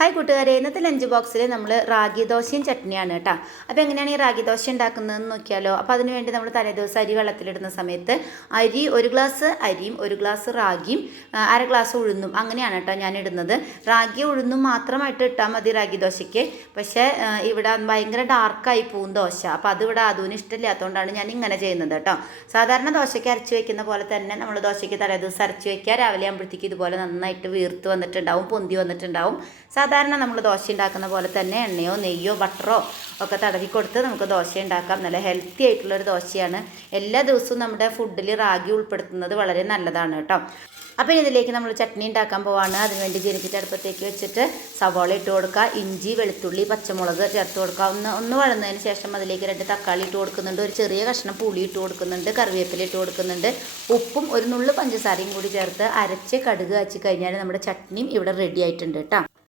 Hi കൂട്ടുകാരെ, ഇന്നത്തെ lunch ബോക്സിൽ നമ്മൾ റാഗി ദോശയും ചട്നിയാണ് കേട്ടോ. അപ്പോൾ എങ്ങനെയാണ് ഈ റാഗി ദോശ ഉണ്ടാക്കുന്നതെന്ന് നോക്കിയാലോ. അപ്പോൾ അതിന് വേണ്ടി നമ്മൾ തലേദിവസം അരി വെള്ളത്തിലിടുന്ന സമയത്ത് ഒരു ഗ്ലാസ് അരിയും ഒരു ഗ്ലാസ് റാഗിയും അര ഗ്ലാസ് ഉഴുന്നും അങ്ങനെയാണ് കേട്ടോ ഞാൻ ഇടുന്നത്. റാഗി ഉഴുന്നും മാത്രമായിട്ട് ഇട്ടാൽ മതി റാഗി ദോശയ്ക്ക്. പക്ഷേ ഇവിടെ ഭയങ്കര ഡാർക്കായി പോവും ദോശ. അപ്പോൾ അതിവിടെ അതുവിന് ഇഷ്ടമില്ലാത്തതുകൊണ്ടാണ് ഞാൻ ഇങ്ങനെ ചെയ്യുന്നത് കേട്ടോ. സാധാരണ ദോശയ്ക്ക് അരച്ച് വയ്ക്കുന്ന പോലെ തന്നെ നമ്മൾ ദോശയ്ക്ക് തലേദിവസം അരച്ച് വയ്ക്കുക. രാവിലെ ആകുമ്പോഴത്തേക്ക് ഇതുപോലെ നന്നായിട്ട് വീർത്ത് വന്നിട്ടുണ്ടാവും, പൊന്തി വന്നിട്ടുണ്ടാവും. സാധാരണ നമ്മൾ ദോശ ഉണ്ടാക്കുന്ന പോലെ തന്നെ എണ്ണയോ നെയ്യോ ബട്ടറോ ഒക്കെ തടവി കൊടുത്ത് നമുക്ക് ദോശ ഉണ്ടാക്കാം. നല്ല ഹെൽത്തി ആയിട്ടുള്ളൊരു ദോശയാണ്. എല്ലാ ദിവസവും നമ്മുടെ ഫുഡിൽ റാഗി ഉൾപ്പെടുത്തുന്നത് വളരെ നല്ലതാണ് കേട്ടോ. അപ്പോൾ ഇതിലേക്ക് നമ്മൾ ചട്നി ഉണ്ടാക്കാൻ പോവാണ്. അതിനുവേണ്ടി ജീരകത്തിൻ്റെ അടുപ്പത്തേക്ക് വെച്ചിട്ട് സവാള ഇട്ട് കൊടുക്കുക, ഇഞ്ചി വെളുത്തുള്ളി പച്ചമുളക് ചേർത്ത് കൊടുക്കുക. ഒന്ന് വഴന്നതിന് ശേഷം അതിലേക്ക് 2 തക്കാളി ഇട്ട് കൊടുക്കുന്നുണ്ട്, ഒരു ചെറിയ കഷ്ണം പുളി ഇട്ട് കൊടുക്കുന്നുണ്ട്, കറിവേപ്പില ഇട്ട് കൊടുക്കുന്നുണ്ട്, ഉപ്പും ഒരു നുള്ളു പഞ്ചസാരയും കൂടി ചേർത്ത് അരച്ച് കടുക് കാച്ചി കഴിഞ്ഞാൽ നമ്മുടെ ചട്നിയും ഇവിടെ റെഡി ആയിട്ടുണ്ട് കേട്ടോ.